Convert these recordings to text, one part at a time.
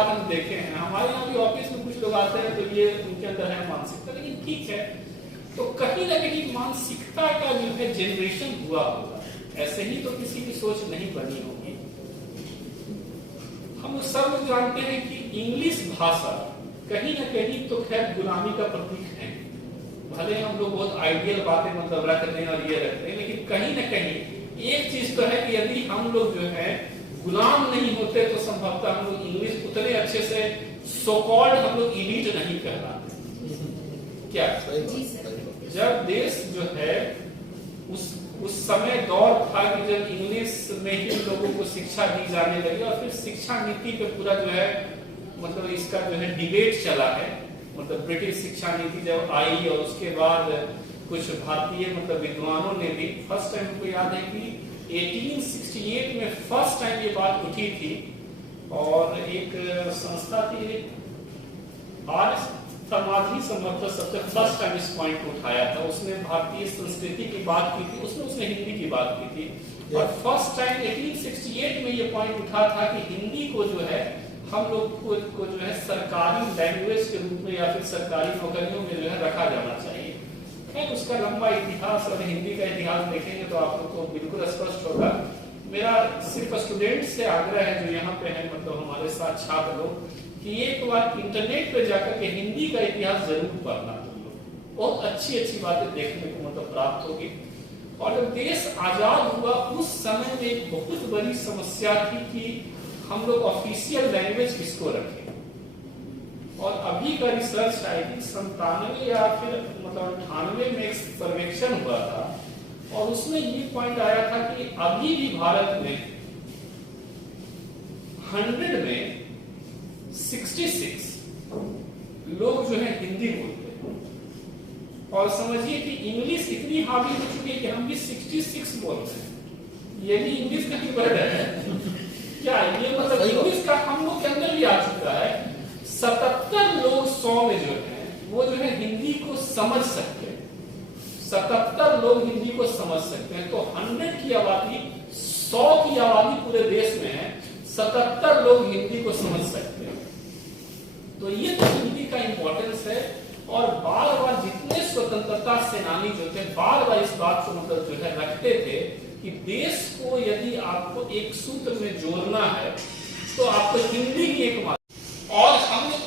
बात हम देखे हैं, हमारे यहाँ भी ऑफिस में कुछ लोग आते हैं तो ये उनके अंदर है मानसिकता, लेकिन ठीक है, तो कहीं ना कहीं मानसिकता का जो है जनरेशन हुआ होगा, ऐसे ही तो किसी की सोच नहीं बनी होगी। हम सब लोग जानते हैं कि इंग्लिश भाषा कहीं ना कहीं तो खैर गुलामी का प्रतीक है, भले हम लोग बहुत आइडियल बातें मतलब रख दें और ये रखते हैं, लेकिन कहीं ना कहीं एक चीज तो है कि यदि हम लोग जो है गुलाम नहीं होते तो संभवतः हम लोग इंग्लिश उतने अच्छे से सो कॉल्ड हम लोग इलीट नहीं कहलाते। क्या जब देश जो है उस समय दौर था कि जब इंग्लिश में ही लोगों को शिक्षा दी जाने लगी, और फिर शिक्षा नीति पे पूरा जो है मतलब इसका जो है डिबेट चला है, मतलब ब्रिटिश शिक्षा नीति जब आई और उसके बाद कुछ भारतीय मतलब विद्वानों ने भी फर्स्ट टाइम को याद है कि 1868 में फर्स्ट टाइम ये बात उठी थी, और एक संस्था थी आर्य समाधि संभवतः सबसे फर्स्ट टाइम इस पॉइंट को उठाया था, उसने भारतीय संस्कृति की बात की थी, उसने हिंदी की बात की थी, और फर्स्ट टाइम 1868 में ये पॉइंट उठा था कि हिंदी को जो है हम लोग को जो है सरकारी लैंग्वेज के रूप में या फिर सरकारी नौकरियों में जो है रखा जाना चाहिए। खैर उसका लंबा इतिहास और हिंदी का इतिहास देखेंगे तो आप लोग को बिल्कुल स्पष्ट होगा। मेरा सिर्फ स्टूडेंट से आग्रह है जो यहाँ पे है मतलब हमारे साथ छात्र लोग, कि एक बार इंटरनेट पे जाकर के हिंदी का इतिहास जरूर पढ़ना, तुम लोग बहुत अच्छी बातें देखने को मतलब प्राप्त होगी। और जब देश आजाद हुआ उस समय में एक बहुत बड़ी समस्या थी कि हम लोग ऑफिशियल लैंग्वेज किसको रखें, और अभी का रिसर्च आई थी 97 या फिर मतलब 98 में एक सर्वेक्षण हुआ था, और उसमें ये पॉइंट आया था कि अभी भी भारत में 100 में 66 लोग जो है हिंदी बोलते हैं, और समझिए कि इंग्लिश इतनी हावी हो चुकी है कि हम भी 66 बोलते हैं। ये भी इंग्लिश का ही वर्ड है क्या? ये मतलब इंग्लिश का हम लोग के अंदर भी आ चुका है। 77 लोग 100 में जो है वो जो है हिंदी को समझ सकते हैं, 77 लोग हिंदी को समझ सकते हैं, तो 100 की आबादी 100 की आबादी पूरे देश में है, 77 लोग हिंदी को समझ सकते हैं। तो ये तो हिंदी का इंपॉर्टेंस है, और बार बार जितने स्वतंत्रता सेनानी जो थे बार बार इस बात को मतलब जो है रखते थे कि देश को यदि आपको एक सूत्र में जोड़ना है तो आपको हिंदी ही एक माध्यम, और हम लोग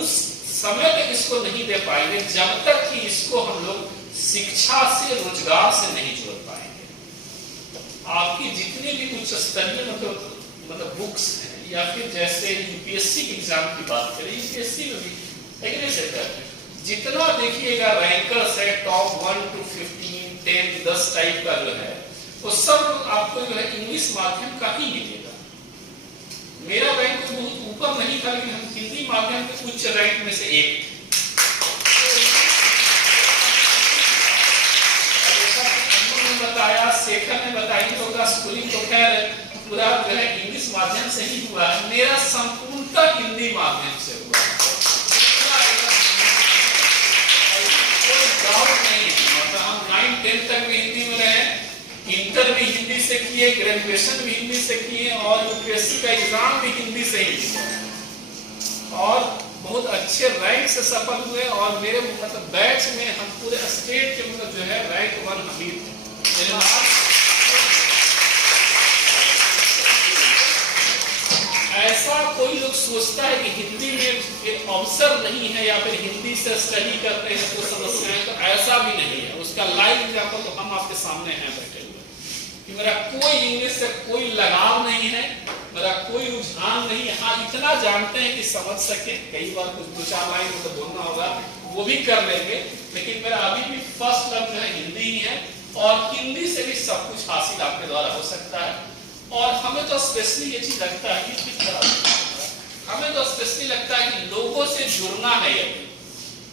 उस समय तक इसको नहीं दे पाएंगे जब तक कि इसको हम लोग शिक्षा से रोजगार से नहीं जोड़ पाएंगे। आपकी जितने भी उच्च स्तरीय मतलब बुक्स हैं, या फिर जैसे यूपीएससी एग्जाम की बात करें, यूपीएससी में भी जितना देखिएगा रैंकर्स है टॉप 1 to 15, 10, 10 टाइप का जो है वो सब आपको जो है इंग्लिश माध्यम का ही मिलेगा। मेरा रैंक तो बहुत ऊपर नहीं था, लेकिन हम हिंदी माध्यम के उच्च रैंक में से एक। बताया शेखर ने बताई होगा, स्कूलिंग तो खैर पूरा जो है इंग्लिश माध्यम से ही हुआ है, मेरा संपूर्णतः हिंदी माध्यम से हुआ। कोई डाउट नहीं, मतलब हम 9-10 तक भी हिंदी में रहे, इंटर भी हिंदी से किए, ग्रेजुएशन भी हिंदी से किए, और यूपीएससी का एग्जाम भी हिंदी से ही दिया, और बहुत अच्छे रैंक से सफल हुए। और मेरे मतलब बैच में हम पूरे स्टेट के मतलब जो है रैंक 1 हम ही थे। ऐसा कोई लोग सोचता है कि हिंदी में अवसर नहीं है या फिर हिंदी से स्टडी करते हैं तो समस्याएं, तो ऐसा भी नहीं है। उसका लाइव एग्जाम्पल तो हम आपके सामने हैं बैठे हुए, कि मेरा कोई इंग्लिश से कोई लगाव नहीं है, मेरा कोई रुझान नहीं है। हाँ इतना जानते हैं कि समझ सके, कई बार कुछ 2-4 लाइन तो बोलना होगा वो भी कर लेंगे, लेकिन मेरा अभी भी फर्स्ट लव जो है हिंदी ही है, और हिंदी से भी सब कुछ हासिल आपके द्वारा हो सकता है। और हमें तो स्पेशली ये चीज लगता है कि हमें तो स्पेशली लगता है कि लोगों से जुड़ना है यदि,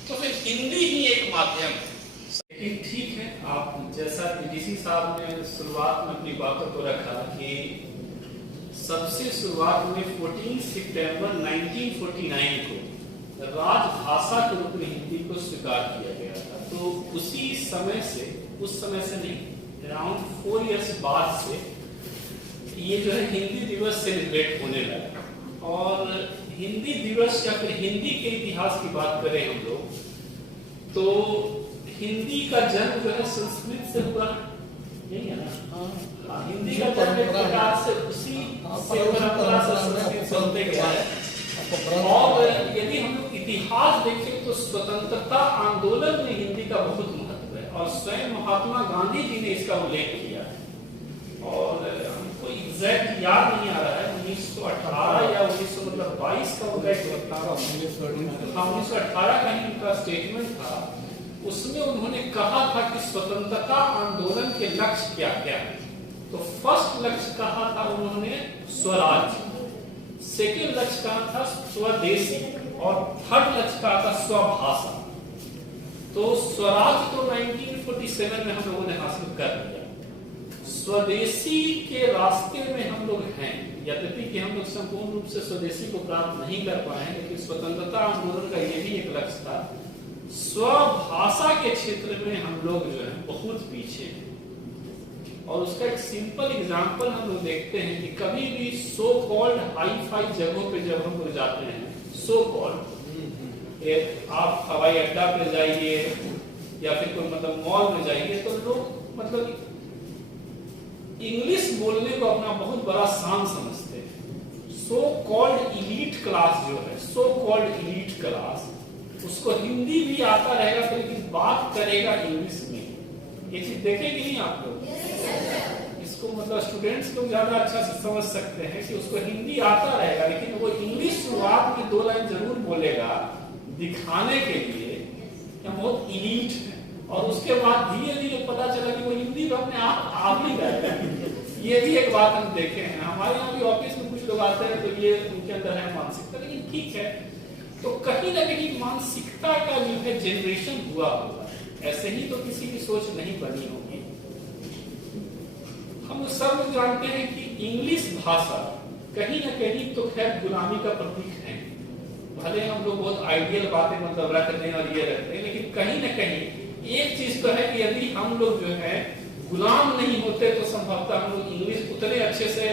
तो फिर हिंदी ही एक माध्यम है। लेकिन ठीक है, आप जैसा डीसी साहब ने शुरुआत में अपनी बातों को रखा कि सबसे शुरुआत में 14 सितंबर 1949 को राजभाषा के रूप में हिंदी को स्वीकार किया गया था। तो उसी समय से, उस समय से नहीं, अराउंड 4 इयर्स बाद से ये जो है हिंदी दिवस सेलिब्रेट होने लगा। और हिंदी दिवस या फिर हिंदी के इतिहास की बात करें हम लोग, तो हिंदी का जन्म जो है संस्कृत से हुआ, यही है ना? हिंदी का जन्म एक प्रकार से उसी परंपरा से संस्कृत चलते गया है। और यदि हम लोग इतिहास देखें तो स्वतंत्रता आंदोलन में हिंदी का बहुत महत्व है और स्वयं महात्मा गांधी जी ने इसका उल्लेख किया है। और हमको एग्जैक्ट याद नहीं आ रहा है, 1918 या 1922 का उनका एक 1918 का ही उनका स्टेटमेंट था। उसमें उन्होंने कहा था कि स्वतंत्रता आंदोलन के लक्ष्य क्या क्या है। तो फर्स्ट लक्ष्य कहा था उन्होंने स्वराज, सेकेंड लक्ष्य कहा था स्वदेशी और थर्ड लक्ष्य कहा था स्वभाषा। तो स्वराज तो 1947 में हम लोगों ने हासिल कर लिया। स्वदेशी के रास्ते में हम लोग हैं, यद्यपि कि हम लोग संपूर्ण रूप से स्वदेशी को प्राप्त नहीं कर पाए, लेकिन स्वतंत्रता आंदोलन का ये भी एक लक्ष्य था। स्वभाषा के क्षेत्र में हम लोग जो है बहुत पीछे हैं। और उसका एक सिंपल एग्जांपल हम लोग देखते हैं कि कभी भी सो कॉल्ड हाई फाई जगहों पे जब हम लोग जाते हैं, सो कॉल्ड, आप हवाई अड्डा पे जाइए या फिर कोई मतलब मॉल में जाइए, तो लोग मतलब इंग्लिश बोलने को अपना बहुत बड़ा शान समझते हैं। सो कॉल्ड इलीट क्लास जो है, सो कॉल्ड इलीट क्लास, उसको हिंदी भी आता रहेगा तो लेकिन बात करेगा इंग्लिश में। ये चीज देखेंगे नहीं आप लोग? इसको मतलब स्टूडेंट्स लोग ज्यादा अच्छा से समझ सकते हैं कि उसको हिंदी आता रहेगा लेकिन वो इंग्लिश शुरुआत में 2 लाइन जरूर बोलेगा दिखाने के लिए कि हम बहुत इलीट है, और उसके बाद धीरे धीरे पता चला कि वो हिंदी तो अपने आप ही गाएगा। ये भी एक बात हम देखे हैं। हमारे यहाँ भी ऑफिस में कुछ लोग आते हैं तो ये उनके अंदर है मानसिकता, लेकिन ठीक है। तो कहीं ना कहीं मानसिकता का जो है जनरेशन हुआ होगा, ऐसे ही तो किसी की सोच नहीं बनी होगी। हम सब लोग जानते हैं कि इंग्लिश भाषा कहीं ना कहीं तो खैर गुलामी का प्रतीक है। भले हम लोग बहुत आइडियल बातें मतलब रखते हैं और ये रखते हैं, लेकिन कहीं ना कहीं एक चीज तो है कि यदि हम लोग जो है गुलाम नहीं होते तो संभवतः हम लोग इंग्लिश उतने अच्छे से